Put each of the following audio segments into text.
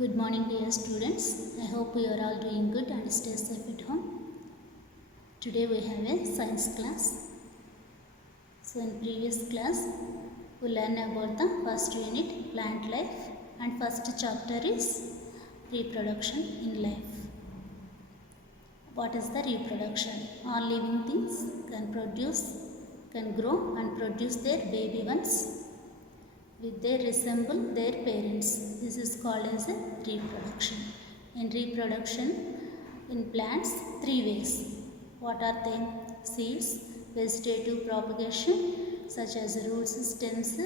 Good morning, dear students. I hope you are all doing good and stay safe at home. Today we have a science class. So in previous class, we learned about the first unit, plant life, and first chapter is reproduction in life. What is the reproduction? All living things can grow and produce their baby ones with they resemble their parents. This is called as a reproduction. In reproduction in plants, three ways. What are they? Seeds, vegetative propagation such as roots, stems,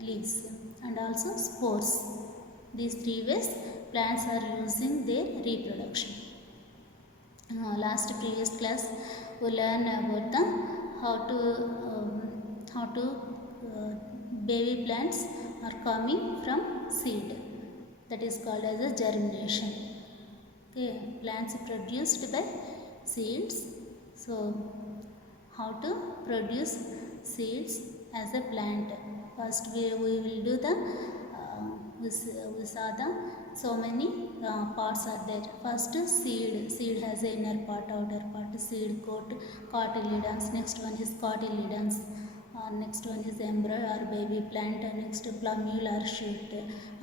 leaves, and also spores. These three ways plants are using their reproduction. Last previous class we learned about the how to baby plants are coming from seed, that is called as a germination. Okay, plants produced by seeds. So how to produce seeds as a plant? First we will do the we saw the so many parts are there. First seed has a inner part, outer part, seed coat, cotyledons. Next one is cotyledons. Next one is embryo or baby plant. Next plumule or shoot.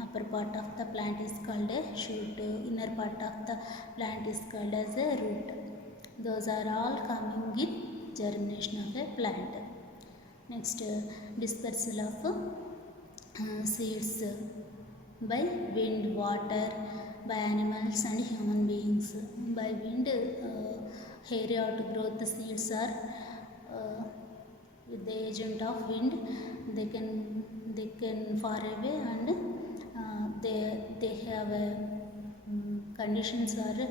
Upper part of the plant is called a shoot. Inner part of the plant is called as a root. Those are all coming in germination of a plant. Next dispersal of seeds by wind, water, by animals and human beings. By wind, hairy outgrowth seeds are with the agent of wind, they can far away and they have conditions are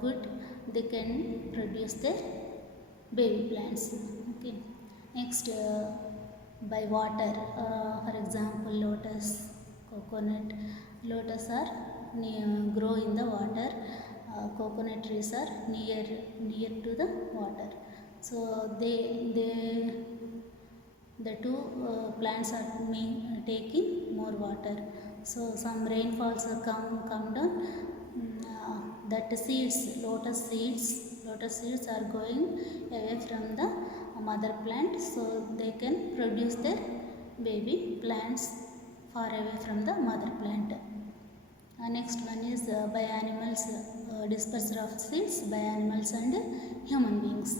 good. They can produce their baby plants. Okay. Next, by water, for example, lotus, coconut. Lotus are grow in the water. Coconut trees are near to the water. So the two plants are taking more water. So some rainfalls come down. That lotus seeds are going away from the mother plant, so they can produce their baby plants far away from the mother plant. Next one is by animals, dispersal of seeds by animals and human beings.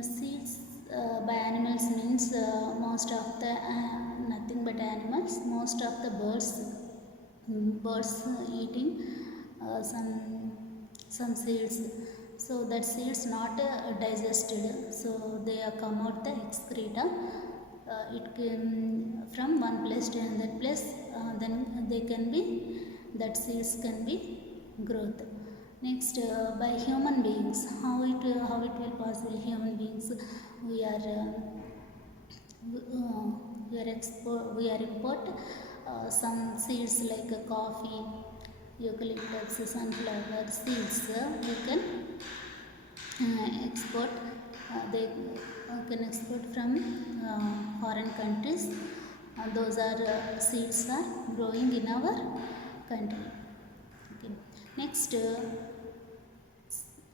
Seeds by animals means most of the nothing but animals. Most of the birds eating some seeds. So that seeds not digested. So they come out the excreta. It came from one place to another place. Then they can be, that seeds can be growth. Next, by human beings, how it will possible? Human beings, we import some seeds like coffee, eucalyptus, sunflower seeds. We can export. They can export from foreign countries. Those are seeds are growing in our country. Okay. Next,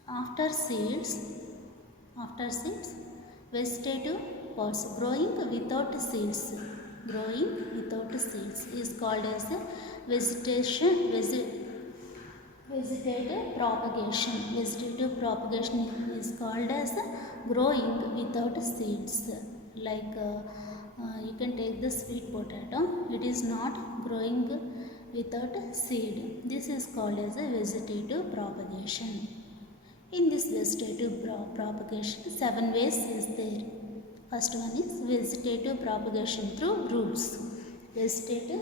after seeds, vegetative parts growing without seeds is called as a vegetative propagation. Vegetative propagation is called as growing without seeds. Like you can take the sweet potato, it is not growing without seed. This is called as a vegetative propagation. In this vegetative propagation, 7 ways is there. First one is vegetative propagation through roots. Vegetative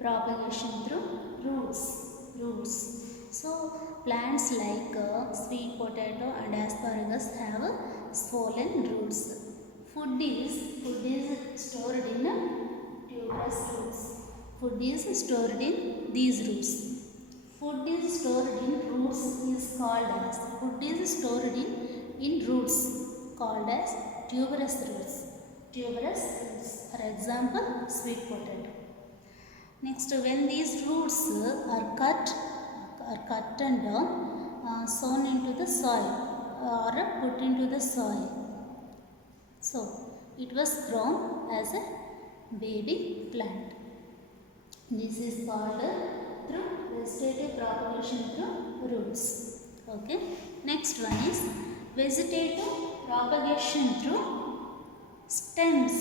propagation through roots. So plants like sweet potato and asparagus have swollen roots. Food is stored in tuberous roots. Food is stored in these roots. Food is stored in roots is called as roots called as tuberous roots. For example, sweet potato. Next, when these roots are cut and sown into the soil or put into the soil, so it was grown as a baby plant. This is called through vegetative propagation through roots. Okay. Next one is vegetative propagation through stems.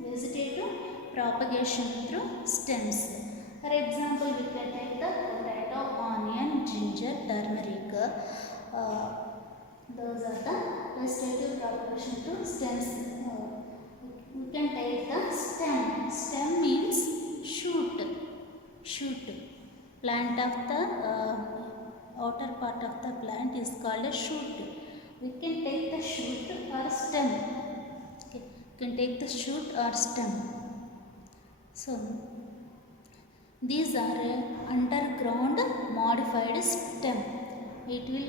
Vegetative propagation through stems. For example, we can take the potato, onion, ginger, turmeric. Those are the vegetative propagation through stems. We can take the stem. Stem means shoot. Plant of the outer part of the plant is called a shoot. We can take the shoot or stem. Okay. You can take the shoot or stem. So these are underground modified stem. It will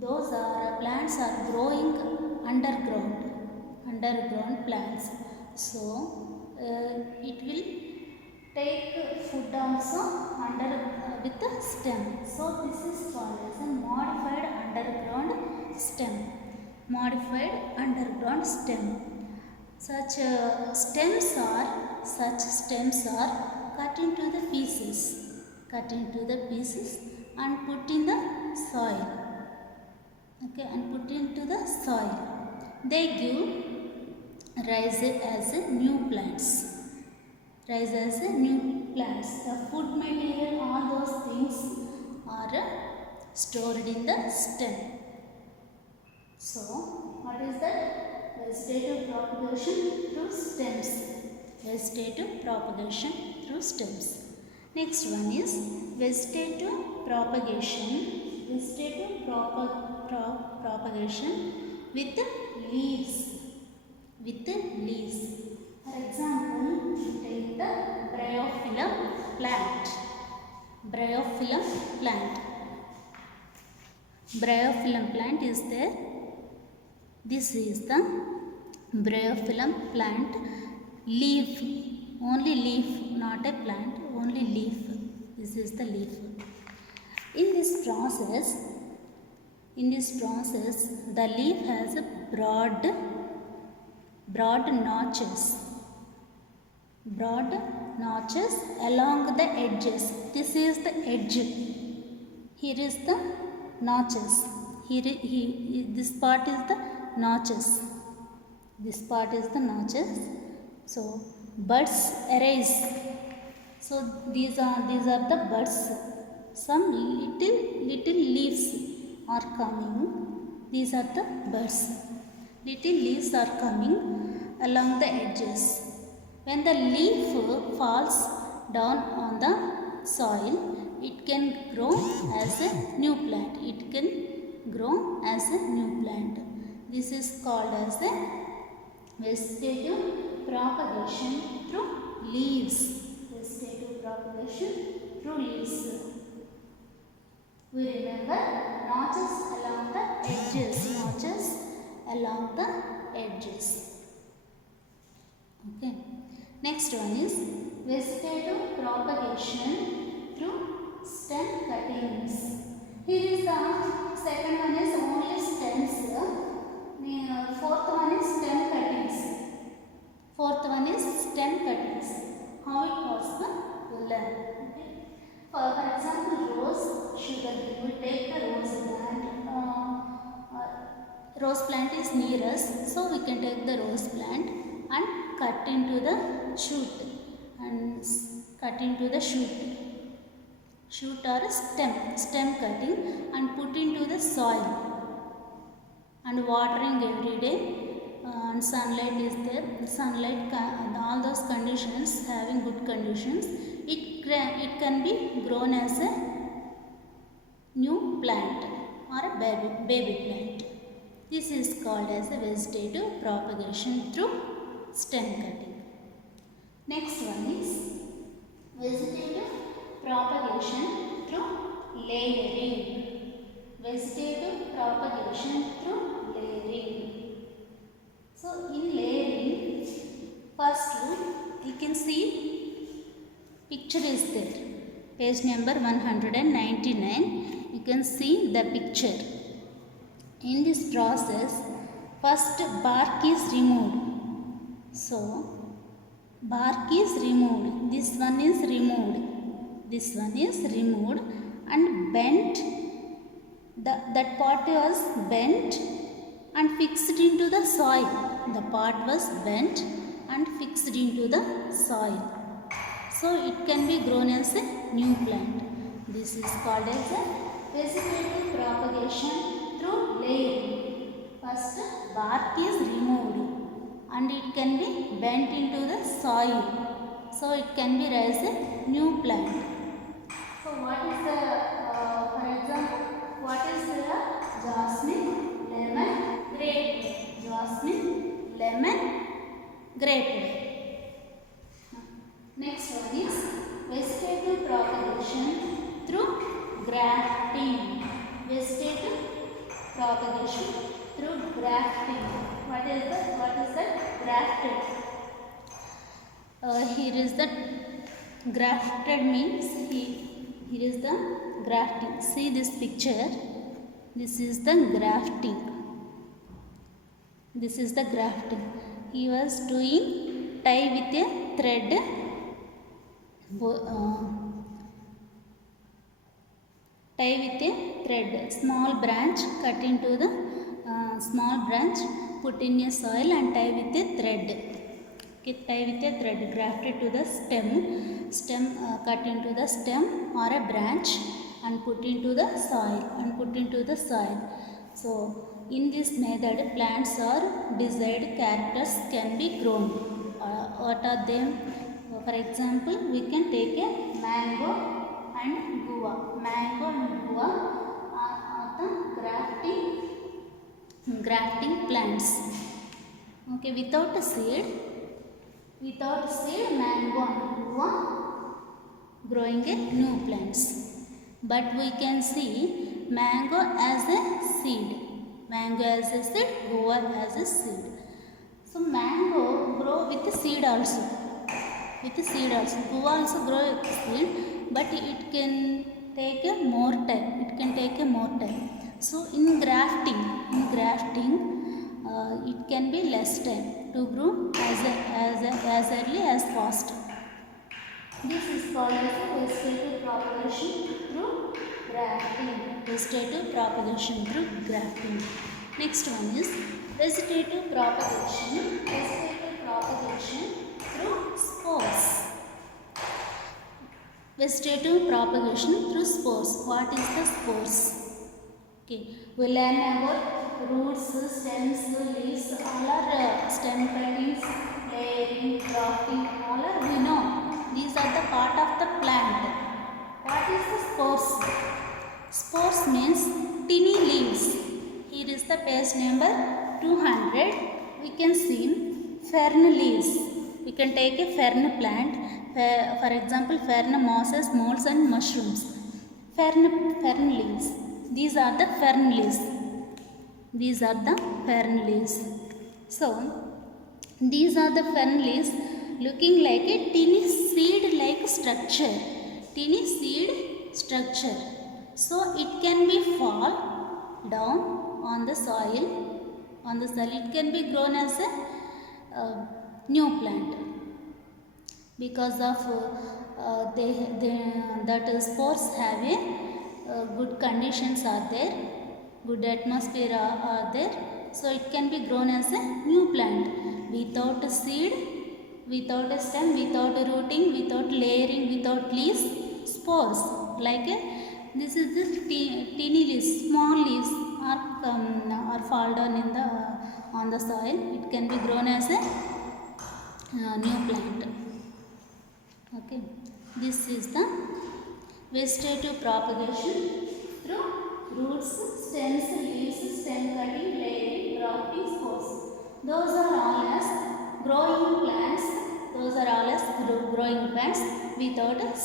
those are plants are growing underground plants. So it will take food also under with the stem. So this is called as a modified underground stem. Such stems are cut into the pieces and put in the soil. Okay, and put into the soil. They give rise as new plants. The food material, all those things are stored in the stem. So what is that? Vegetative propagation through stems. Next one is vegetative propagation with leaves. For example, take the bryophyllum plant. Bryophyllum plant is there. This is the bryophyllum plant. Leaf, only leaf, not a plant, only leaf. This is the leaf. In this process, the leaf has a broad notches along the edges. This is the edge. Here is the notches. This part is the notches. So buds arise. So these are the buds. Some little leaves are coming. These are the buds. Little leaves are coming along the edges. When the leaf falls down on the soil, it can grow as a new plant. This is called as a vegetative propagation through leaves. We remember notches along the edges. Okay. Next one is vegetative propagation through stem cuttings. Here is the second one is only stems. Fourth one is stem cuttings. How it possible? We'll learn. Okay. For example, rose sugar. We take the rose plant. Rose plant is near us, so we can take the rose plant and cut into the shoot or stem cutting, and put into the soil and watering every day. And sunlight is there. All those conditions, having good conditions, it can be grown as a new plant or a baby plant. This is called as a vegetative propagation through stem cutting. Next one is vegetative propagation through layering. So in layering, firstly you can see picture is there. Page number 199. You can see the picture. In this process, first bark is removed. So bark is removed. This one is removed. This one is removed and bent. That part was bent and fixed into the soil. The part was bent and fixed into the soil. So it can be grown as a new plant. This is called as a vegetative propagation through layering. First bark is removed and it can be bent into the soil. So it can be raised a new plant. So what is the, for example, what is the jasmine, lemon, grape? Jasmine, lemon, grape. Next one is vegetative propagation through grafting. Vegetative propagation through grafting. What is that? Grafted. Here is the grafted means here is the grafting. See this picture. This is the grafting. This is the grafting. He was doing tie with a thread. Tie with a thread. Small branch cut into the small branch, put in a soil and tie with a thread. Okay, tie with a thread, grafted to the stem. Cut into the stem or a branch and put into the soil. So in this method, plants or desired characters can be grown. What are them? For example, we can take a mango and guava. Mango and guava are the grafting plants. Okay, without seed, mango and guava growing a new plants. But we can see mango as a seed. Guava as a seed. So mango grow with seed also. Guava also grow with seed, but it can take a more time. So in grafting, it can be less time to grow as early as fast. This is called as vegetative propagation through grafting. Next one is vegetative propagation through spores. Vegetative propagation through spores. What is the spores? Okay, we learn about roots, stems, leaves. All are stem cuttings, layering, grafting. All are we know. These are the part of the plant. What is the spores? Spores means tiny leaves. Here is the page number 200. We can see fern leaves. We can take a fern plant. For example, fern, mosses, molds and mushrooms. Fern leaves. These are the fern leaves. So, these are the fern leaves looking like a teeny seed-like structure. So, it can be fall down on the soil. It can be grown as a new plant. Because of that spores have a good conditions are there, good atmosphere are there, so it can be grown as a new plant without a seed, without a stem, without a rooting, without layering, without leaves. Spores like this is the teeny leaves, small leaves are fall down on the soil. It can be grown as a new plant. Okay, this is the vegetative propagation through roots, stems, leaves, stem cutting, layering, grafting, spores. Those are all as growing plants. Without a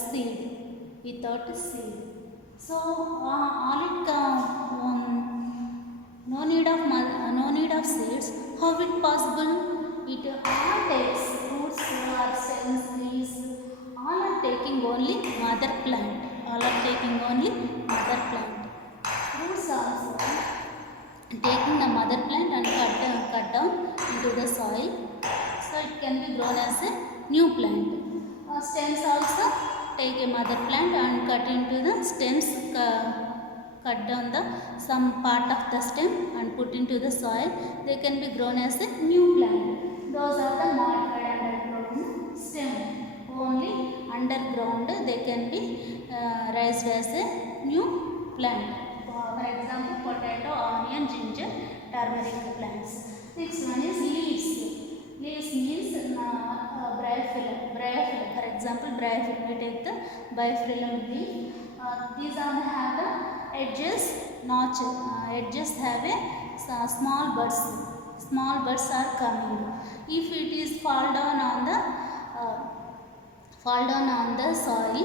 seed. So no need of seeds. How it possible? It all takes roots or stems, leaves. All are taking only mother plant. All are taking only mother plant. Roots also taking the mother plant and cut down into the soil, so it can be grown as a new plant. Stems also take a mother plant and cut into the stems, cut down the some part of the stem and put into the soil. They can be grown as a new plant. Those are the modified underground stem. Only underground they can be raised as a new plant. For example, potato, onion, ginger, turmeric plants. Next one is leaves. Leaves means bryophyllum. Bryophyllum. For example, bryophyllum. We take the bryophyllum leaf. These are have the edges notch. Edges have a small buds. Small buds are coming. If it is fall down on the soil,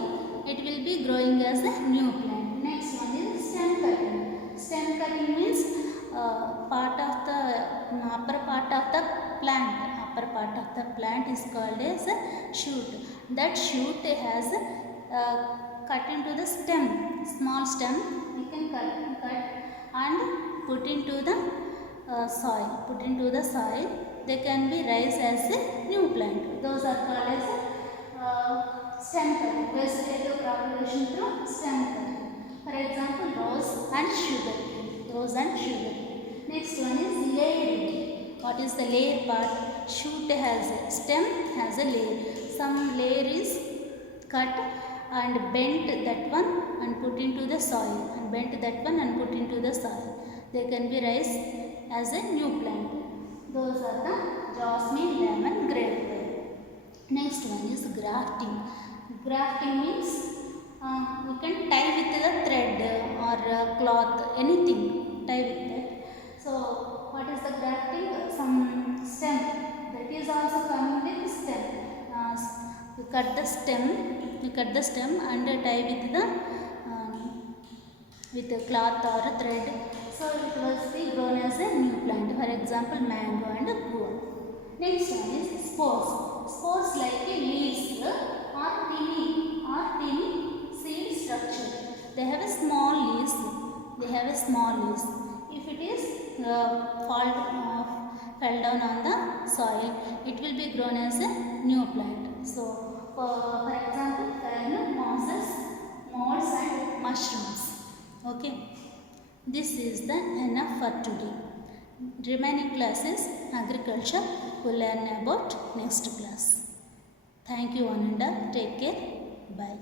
it will be growing as a new plant. Next one is stem cutting. Stem cutting means part of the upper part of the plant. Upper part of the plant is called as a shoot. That shoot has cut into the stem, small stem. We can cut and put into the soil. Put into the soil. They can be raised as a new plant. Those are called as stem cutting. Vegetative propagation through stem cutting. For example, rose and sugar cane. Rose and sugar cane. Next one is layer. What is the layer part? Shoot has a stem, has a layer. Some layer is cut and bent that one and put into the soil. And bent that one and put into the soil. They can be raised as a new plant. Those are the jasmine, lemon, grape. Next one is grafting. Grafting means you can tie with the thread or cloth, anything, tie with that. So what is the grafting? Some stem, that is also coming with stem. You cut the stem and tie with the cloth or thread, so it will be grown as a new plant. For example, mango and guava. Next one is spores. Spores like leaves or tiny seed structure. They have a small leaves. If it is fell down on the soil, it will be grown as a new plant. So, for example, fern, mosses, molds and mushrooms. Okay. This is the enough for today. Remaining classes agriculture. We'll learn about next class. Thank you, one and all. Take care. Bye.